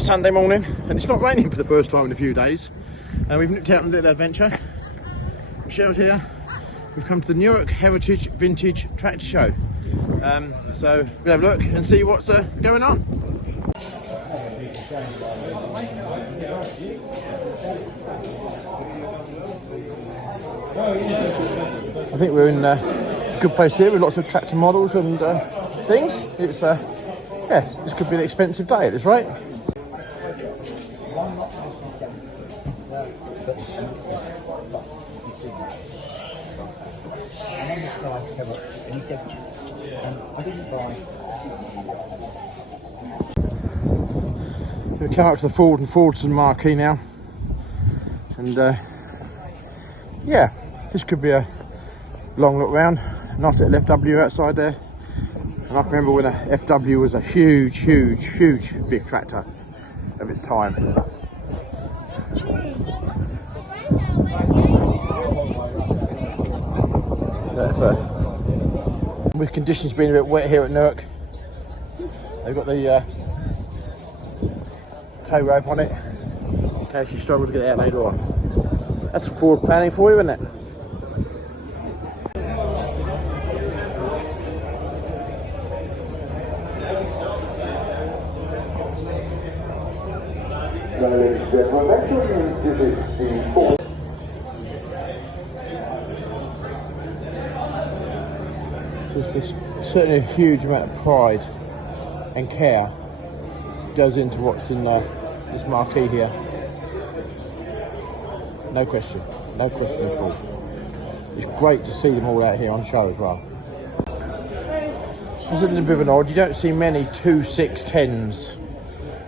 It's Sunday morning and it's not raining for the first time in a few days. And we've nipped out on a little adventure. Michelle's here. We've come to the Newark Heritage Vintage Tractor Show. So we'll have a look and see what's going on. I think we're in a good place here with lots of tractor models and things. It's yes, this could be an expensive day at this rate. We come up to the Ford and Fordson marquee now, and yeah, this could be a long look round. Nice little FW outside there, and I can remember when a FW was a huge big tractor of its time. With conditions being a bit wet here at Newark, they've got the tow rope on it in case you struggle to get out later on. That's forward planning for you, isn't it? There's certainly a huge amount of pride and care goes into what's in this marquee here. No question at all. It's great to see them all out here on show as well. It's a little bit of an odd, you don't see many 2.610s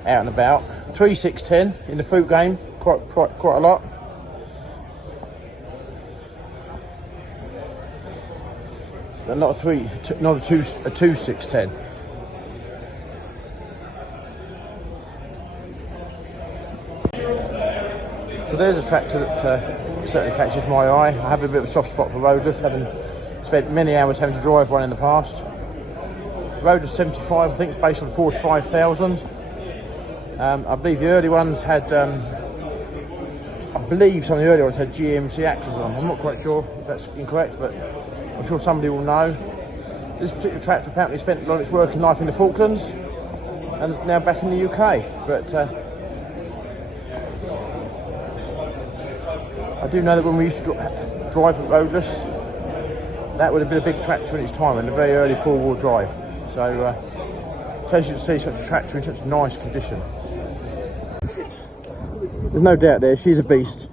out and about. 3.610 in the fruit game, quite a lot. But not a 2.610. So there's a tractor that certainly catches my eye. I have a bit of a soft spot for roadless, having spent many hours having to drive one in the past. Roadless 75, I think it's based on 45,000. I believe the early ones had, I believe some of the early ones had GMC axles on. I'm not quite sure if that's incorrect, but I'm sure somebody will know. This particular tractor apparently spent a lot of its working life in the Falklands and is now back in the UK. But I do know that when we used to drive a roadless, that would have been a big tractor in its time and a very early four-wheel drive. So pleasure to see such a tractor in such nice condition. There's no doubt there, she's a beast.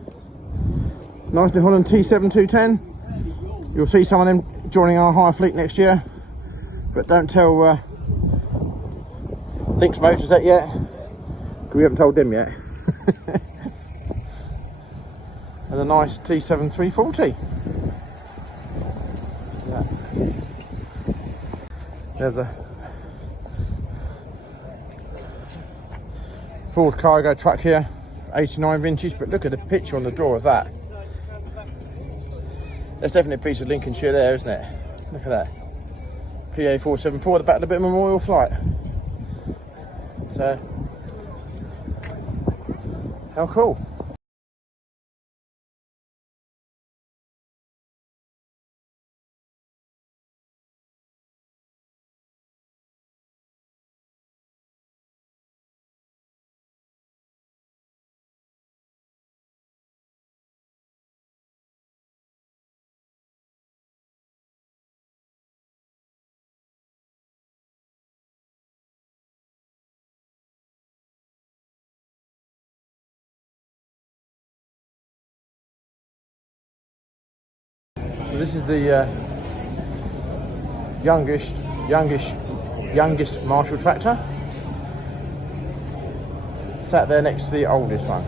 Nice New Holland T7 210. You'll see some of them joining our hire fleet next year, but don't tell Lynx Motors that yet, because we haven't told them yet. And a nice T7 340. Yeah. There's a Ford cargo truck here, 89 vintage, but look at the picture on the door of that. That's definitely a piece of Lincolnshire there, isn't it? Look at that. PA 474, the back of the bit memorial flight. So, how cool. So this is the youngest Marshall tractor. Sat there next to the oldest one.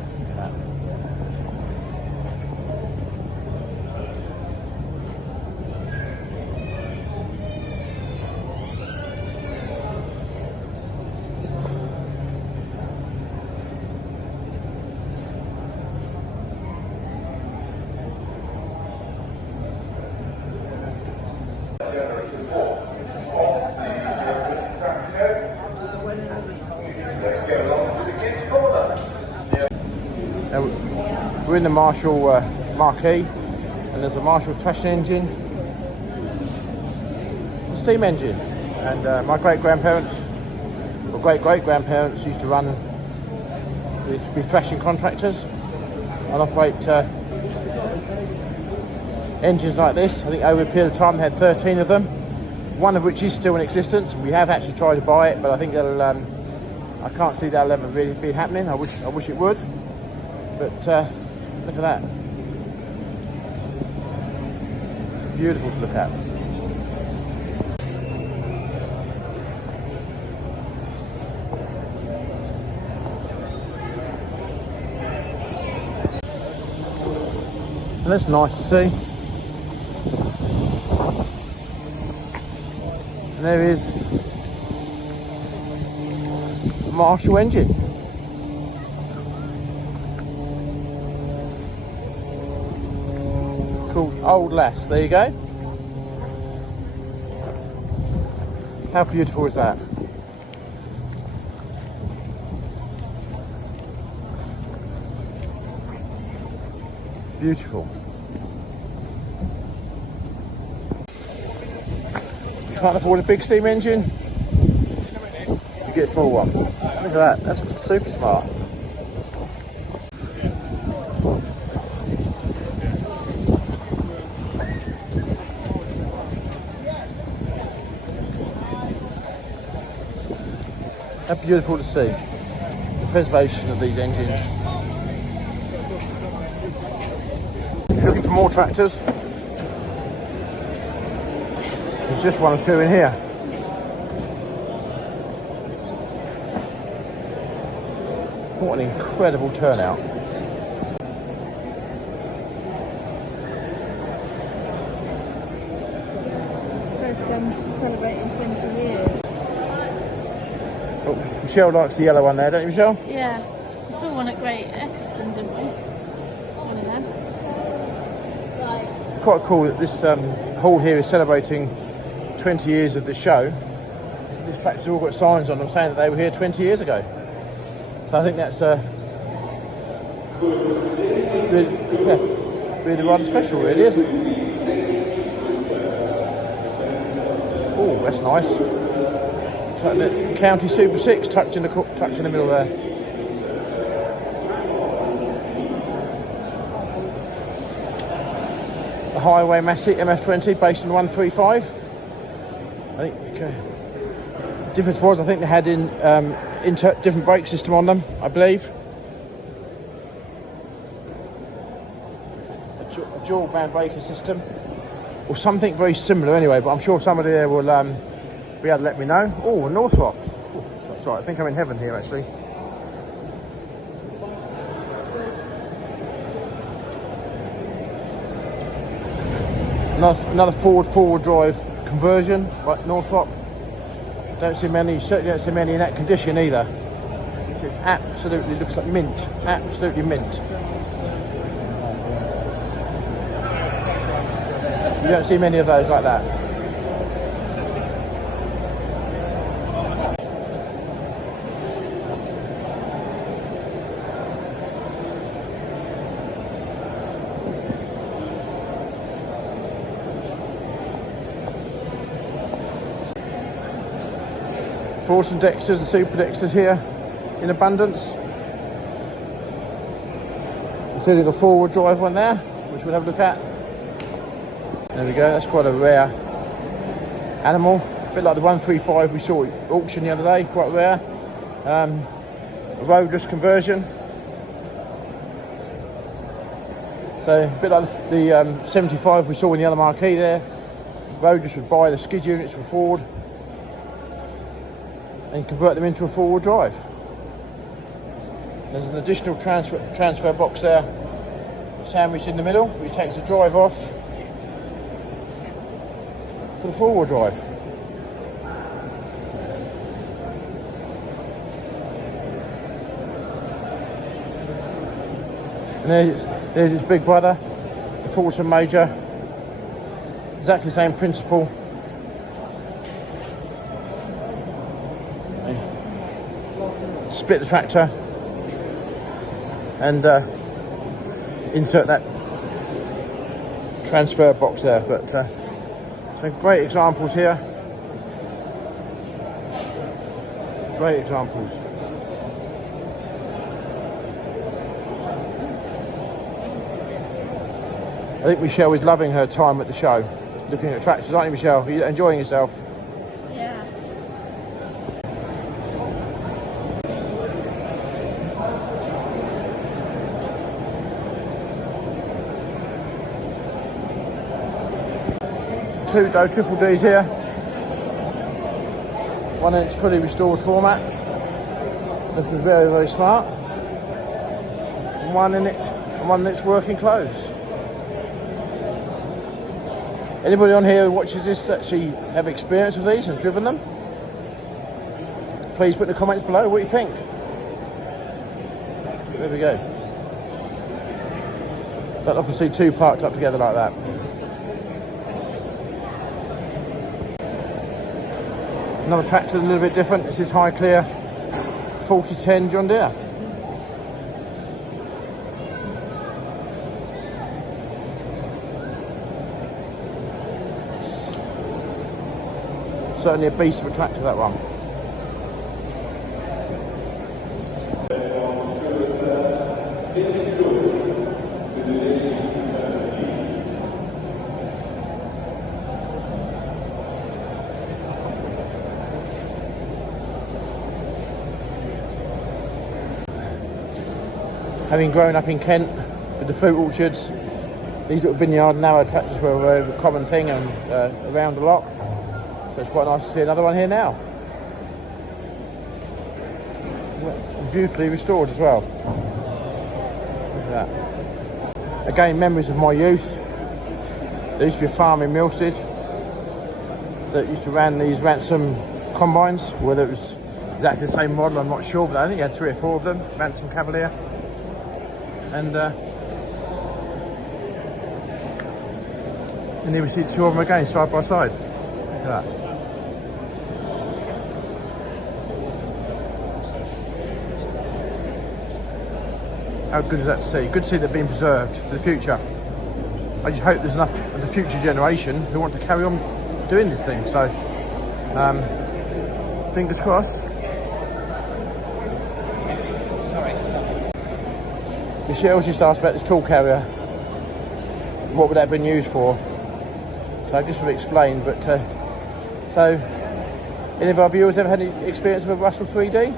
Let's go along to the kitchen. Now, we're in the Marshall marquee, and there's a Marshall threshing engine, a steam engine, and my great-grandparents, or great-great-grandparents, used to run with threshing contractors and operate engines like this. I think over a period of time they had 13 of them, one of which is still in existence. We have actually tried to buy it, but I think that'll, I can't see that'll ever really be happening. I wish it would, but look at that. Beautiful to look at. And that's nice to see. And there is the Marshall engine. Called Old Lass. There you go. How beautiful is that? Beautiful. You can't afford a big steam engine, you get a small one. Look at that, that's super smart. How beautiful to see the preservation of these engines. Looking for more tractors. There's just one or two in here. What an incredible turnout. Celebrating 20 years. Oh, Michelle likes the yellow one there, don't you, Michelle? Yeah, we saw one at Great Eccleston, didn't we? One of them. Quite cool that this hall here is celebrating 20 years of the show. These tractors all got signs on them saying that they were here 20 years ago. So I think that's really rather special, really, isn't it? Oh, that's nice. It's like the County Super 6 tucked in the middle there. The Highway Massey MF20 based on 135. I think the difference was, I think they had different brake system on them, I believe. A dual band braking system, or something very similar anyway, but I'm sure somebody there will be able to let me know. Oh, Northrop. Oh, that's right, I think I'm in heaven here actually. Another Ford forward drive conversion, like Northrop. Certainly don't see many in that condition either. It absolutely looks like mint, absolutely mint. You don't see many of those like that. Fordson Dexters and Super Dexters here in abundance, including the forward drive one there, which we'll have a look at. There we go, that's quite a rare animal, a bit like the 135 we saw at auction the other day, quite rare. A roadless conversion. So a bit like the 75 we saw in the other marquee there. Roadless would buy the skid units from Ford and convert them into a four-wheel drive. There's an additional transfer box there, sandwiched in the middle, which takes the drive off for the four-wheel drive. And there's his big brother, the Fordson Major. Exactly the same principle. Split the tractor and insert that transfer box there. But some great examples here. Great examples. I think Michelle is loving her time at the show, looking at tractors, aren't you, Michelle? Are you enjoying yourself? Yeah. Two triple Ds here. One in its fully restored format, looking very, very smart. And one in its working clothes. Anybody on here who watches this actually have experience with these and driven them? Please put in the comments below what you think. There we go. Don't often see two parked up together like that. Another tractor a little bit different. This is High Clear 4010 John Deere. Certainly a beast of a tractor, that one. Having grown up in Kent with the fruit orchards, these little vineyard narrow tractors were a common thing and around a lot. So it's quite nice to see another one here now. Beautifully restored as well. Look at that. Again, memories of my youth. There used to be a farm in Milstead that used to run these Ransom combines. Whether it was exactly the same model, I'm not sure, but I think you had 3 or 4 of them. Ransom Cavalier. And then we see 2 of them again, side by side. Look at that. How good is that to see? Good to see they're being preserved for the future. I just hope there's enough of the future generation who want to carry on doing this thing. So, fingers crossed. Michelle's just asked about this tool carrier. What would that have been used for? So I just sort of explained, but so any of our viewers ever had any experience with a Russell 3D?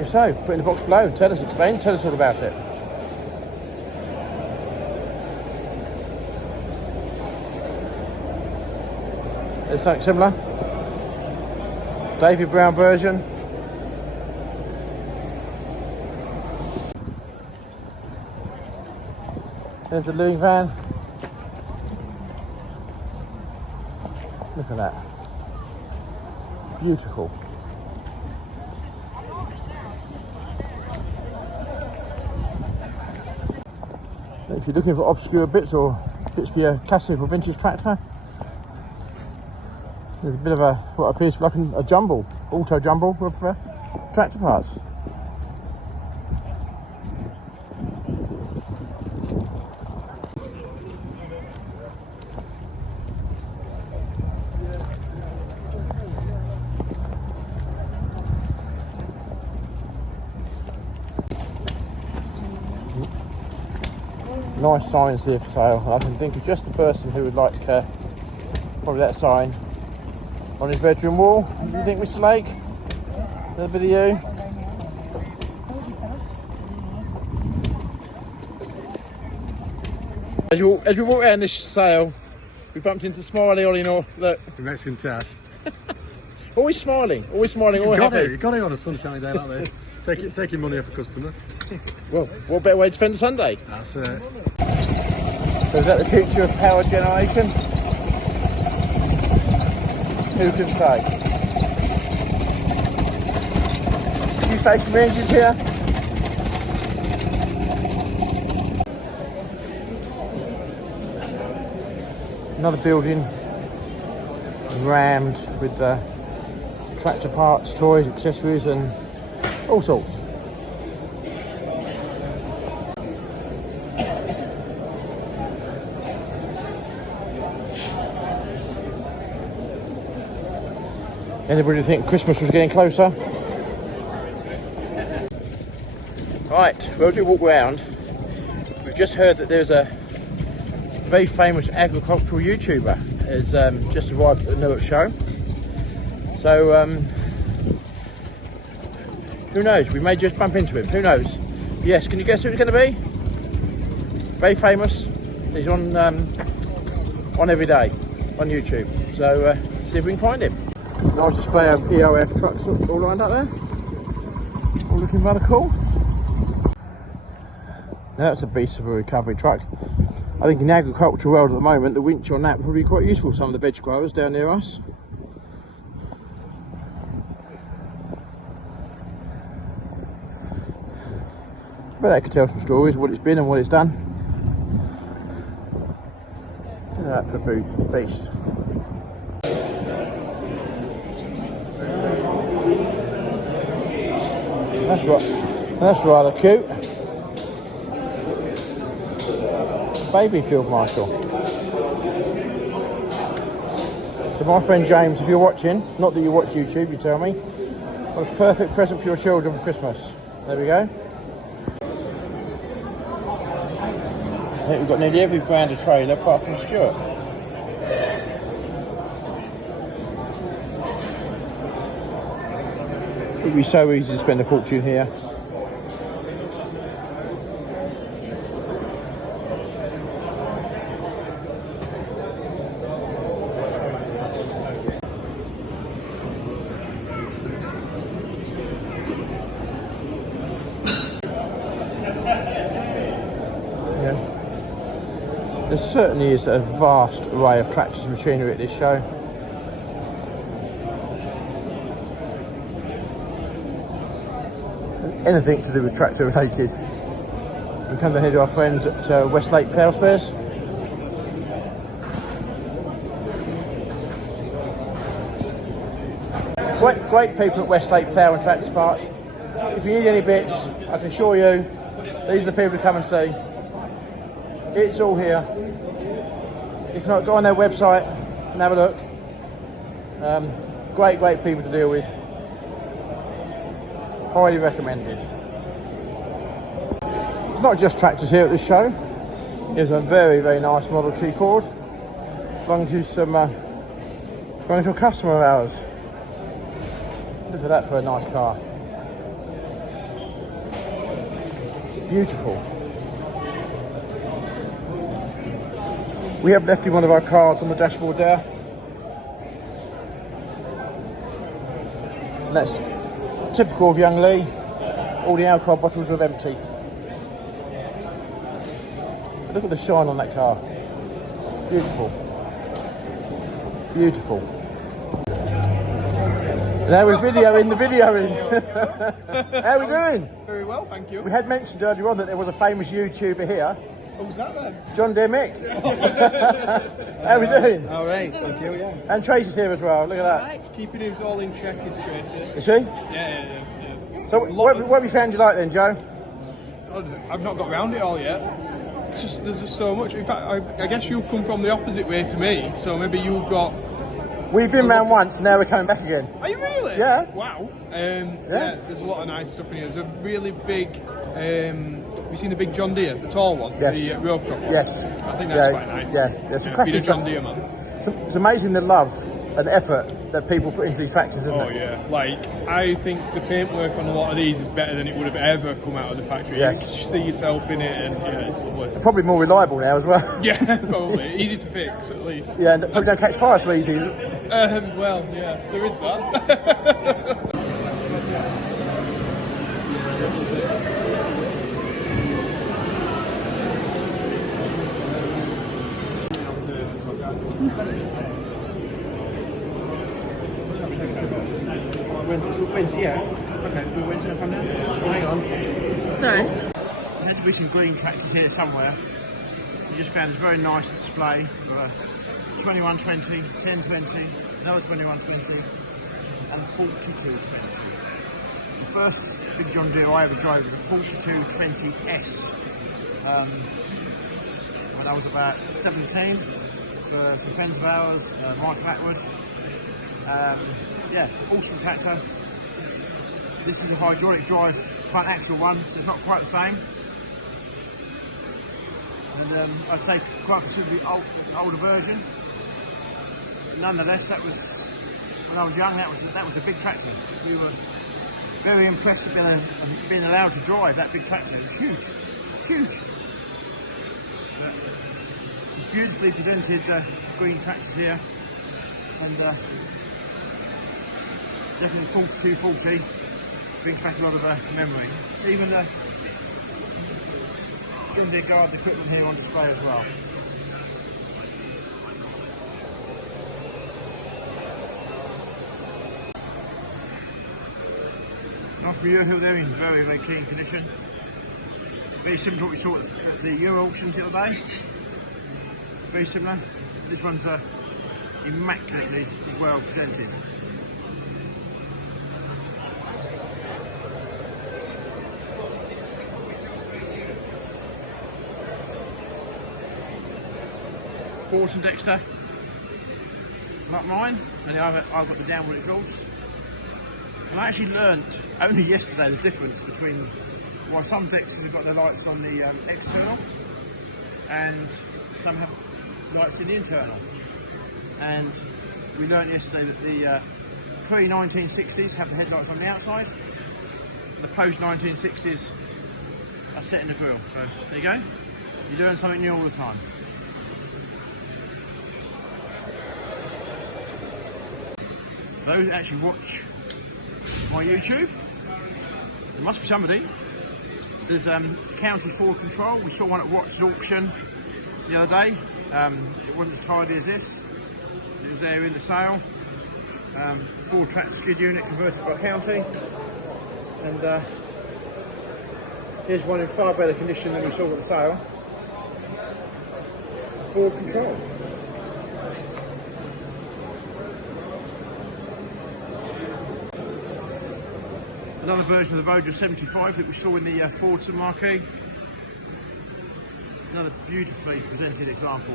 If so, put it in the box below, tell us, explain, tell us all about it. There's something similar. David Brown version. There's the loading van. Look at that. Beautiful. If you're looking for obscure bits or bits for your classic or vintage tractor, there's a bit of a, what appears to be like a jumble, auto jumble with tractor parts. Nice signs here for sale. I can think of just the person who would like probably that sign on his bedroom wall. Do you think, Mr. Lake? Another bit of you? As we walk around this sale, we bumped into Smiley Ollie. Look, The Mexican Tash. always smiling, always happy. You got it on a sunshiny day like this. Taking money off a customer. Well, what better way to spend a Sunday? That's it. So is that the future of power generation? Who can say? Few stationary engines here. Another building rammed with tractor parts, toys, accessories and all sorts. Anybody think Christmas was getting closer? Right, well, as we walk round, we've just heard that there's a very famous agricultural YouTuber has just arrived at the Newark show. So, who knows? We may just bump into him. Who knows? Yes, can you guess who it's going to be? Very famous. He's on every day on YouTube. So, see if we can find him. Nice display of EOF trucks all lined up there. All looking rather cool. Now that's a beast of a recovery truck. I think in the agricultural world at the moment, the winch on that would probably be quite useful for some of the veg growers down near us. But that could tell some stories, what it's been and what it's done. Look at that for a beast. That's right. That's rather cute. Baby field marshal. So my friend James, if you're watching, not that you watch YouTube, you tell me, what a perfect present for your children for Christmas. There we go. I think we've got nearly every brand of trailer apart from Stuart. It would be so easy to spend a fortune here. There certainly is a vast array of tractors and machinery at this show. Anything to do with tractor related. We come down here to our friends at Westlake Plough Spares. Great people at Westlake Plough and Tractor Parts. If you need any bits, I can assure you, these are the people to come and see. It's all here. If not, go on their website and have a look. Great people to deal with. Highly recommended. Not just tractors here at this show. Here's a very nice Model T Ford. Belonging to a customer of ours. Look at that for a nice car. Beautiful. We have left him one of our cards on the dashboard there. And that's typical of young Lee. All the alcohol bottles are empty. But look at the shine on that car. Beautiful. Beautiful. Now we're videoing the videoing. How are we doing? Very well, thank you. We had mentioned earlier on that there was a famous YouTuber here. What was that then? John Deere Mick. How are we doing? All right, thank you, yeah. And Tracy's here as well, look at that. Right. Keeping him all in check is Tracy. Is she? Yeah. So what have you found you like then, Joe? I've not got round it all yet. It's just, there's just so much. In fact, I guess you've come from the opposite way to me, so maybe you've got... We've been round once, now we're coming back again. Are you really? Yeah. Wow. Yeah, there's a lot of nice stuff in here. There's a really big... have you seen the big John Deere, the tall one? Yes. The row crop one? Yes. I think that's quite nice. Yeah, there's some cracking being a John stuff. Deere man. It's amazing the love and effort that people put into these tractors, isn't it? Oh yeah, like I think the paintwork on a lot of these is better than it would have ever come out of the factory. Yes. You can see yourself in it, and yeah, it's lovely. Probably more reliable now as well. Yeah, probably easy to fix at least. Yeah, and probably don't catch fire so easy. Well, yeah, there is that. Wednesday, yeah. Okay, we'll Wednesday come down. Oh, hang on. Sorry. There had to be some green tractors here somewhere. We just found this very nice display for 2120, 1020, another 2120, and 4220. The first big John Deere I ever drove was a 4220S. When I was about 17, for some friends of ours, Mike Blackwood. yeah, awesome tractor. This is a hydraulic drive front axle one, so it's not quite the same. And I'd say quite considerably older version. But nonetheless, that was, when I was young, that was a big tractor. We were very impressed with being allowed to drive that big tractor. It was huge, huge. But beautifully presented green tractors here, and definitely 4240 brings back a lot of memory. Even John Deere garden equipment here on display as well. Nice Euro Hill there in very, very clean condition. Very similar to what we saw at the Euro auction the other day. Very similar. This one's immaculately well presented. Fordson Dexter, not mine, and I've got the downward exhaust. And I actually learnt only yesterday the difference between why some Dexters have got their lights on the external and some have lights in the internal. And we learnt yesterday that the pre-1960s have the headlights on the outside, and the post-1960s are set in the grille. So there you go, you learn something new all the time. For those that actually watch my YouTube, there must be somebody. There's County Ford Control. We saw one at Watts auction the other day. It wasn't as tidy as this. It was there in the sale. Ford track skid unit converted by County. And here's one in far better condition than we saw at the sale. Ford Control. Another version of the Road 75 that we saw in the Fordson marquee. Another beautifully presented example.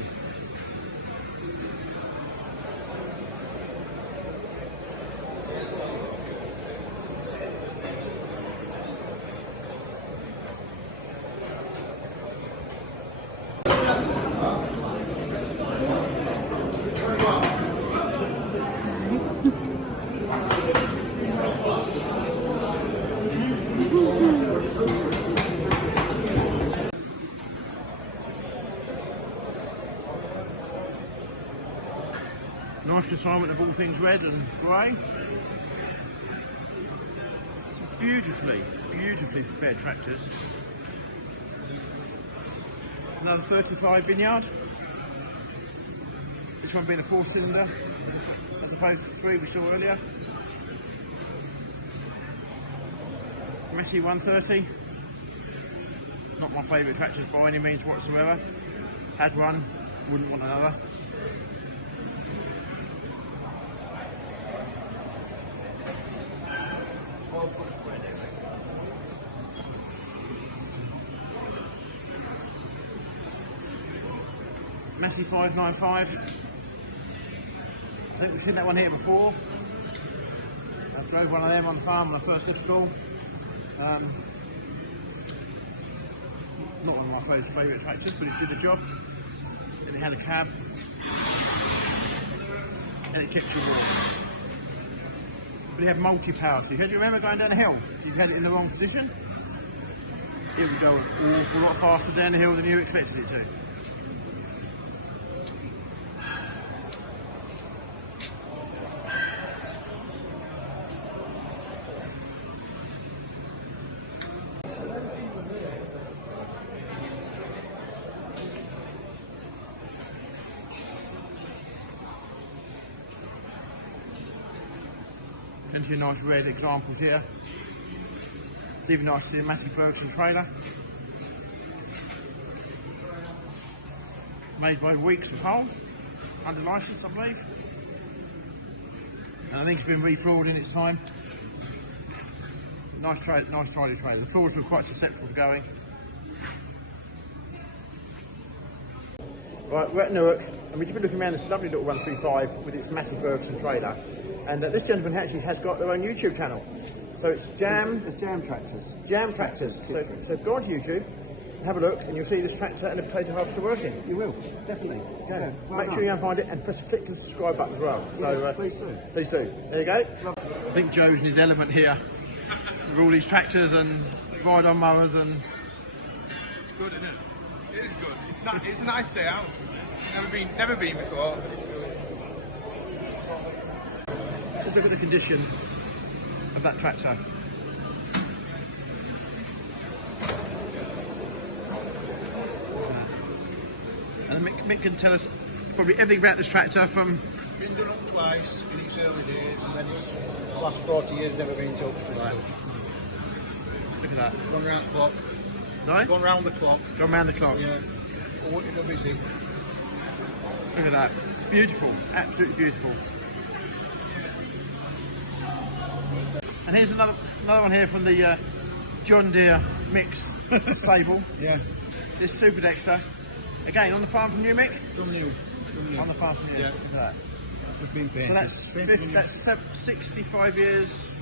Nice consignment of all things red and grey. Some beautifully prepared tractors. Another 35 vineyard. This one being a 4-cylinder as opposed to the 3 we saw earlier. Massey 130. Not my favourite tractors by any means whatsoever. Had one, wouldn't want another. Massey 595. I think we've seen that one here before. I drove one of them on the farm when I first left school. Not one of my favourite tractors, but it did the job. It had a cab and it kept you warm. But it had multi-power, so do you remember going down the hill? If you had it in the wrong position, it would go an awful lot faster down the hill than you expected it to. Plenty of nice red examples here. It's even nice to see a Massey Ferguson trailer. Made by Weeks of Hull, under licence I believe. And I think it's been refloored in its time. Nice trailer. The floors were quite susceptible to going. Right, we're at Newark, and we've just been looking around this lovely little 135 with its Massey Ferguson trailer. And this gentleman actually has got their own YouTube channel. So it's Jam Tractors. Jam Tractors. So go onto YouTube, have a look, and you'll see this tractor and the potato harvester working. You will, definitely. Okay. Make sure you go and find it, and press the click and subscribe button as well. So please do. Please do. There you go. I think Joe's in his element here with all these tractors and ride-on mowers and. It's good, isn't it? It is good. It's a nice day out. Never been before. Just look at the condition of that tractor. And Mick can tell us probably everything about this tractor from. Been done up twice in its early days, and then it's the last 40 years never been touched as such. Look at that. Gone round the clock. Sorry? Gone round the clock. Gone round the clock. Yeah. So what you're busy. Look at that. Beautiful. Absolutely beautiful. And here's another one here from the John Deere mix stable. Yeah. This Super Dexter. Again, on the farm from New Mick? From new. On the farm from New. Yeah. Look at that. Just been painted. So that's 65 years,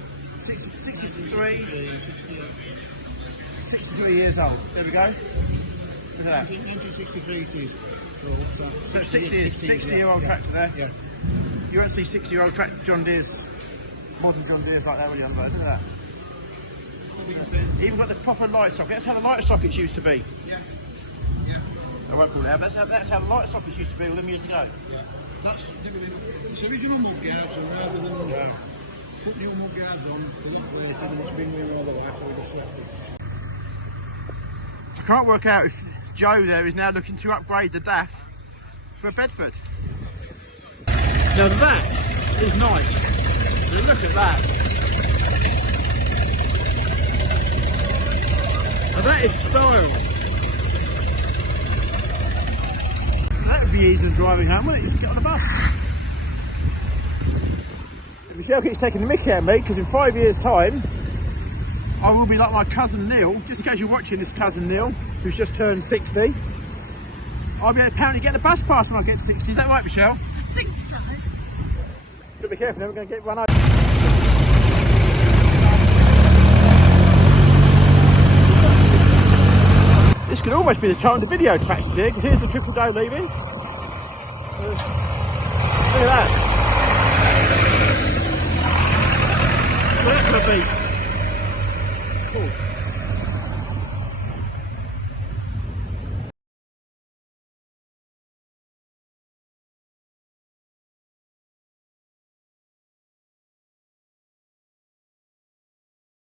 63 years old. There we go. Look at that. 1963 it is. So what's that? So 60-year-old tractor there. Yeah. You won't see 60-year-old tractor John Deere's, modern John Deere's like that really on the road. Look at that. Even got the proper light socket. That's how the light sockets used to be. Yeah. I won't call it out. That's how the light sockets used to be all them years ago. Yeah. That's it's original mud guards, and rather than put new mud guards on, they're not weighted, and it's been with all the life, so we just left it. I can't work out if Joe there is now looking to upgrade the DAF for a Bedford. Now that is nice. Look at that. Now that is stone. That would be easier than driving home, wouldn't it? Just get on a bus. Michelle keeps taking the mickey at me because in 5 years' time I will be like my cousin Neil. Just in case you're watching this cousin Neil, who's just turned 60, I'll be apparently getting a bus pass when I get to 60. Is that right, Michelle? I think so. Gotta be careful, now we're going to get run over. This could almost be the time of the video tracks here, because here's the triple go leaving. Look at that.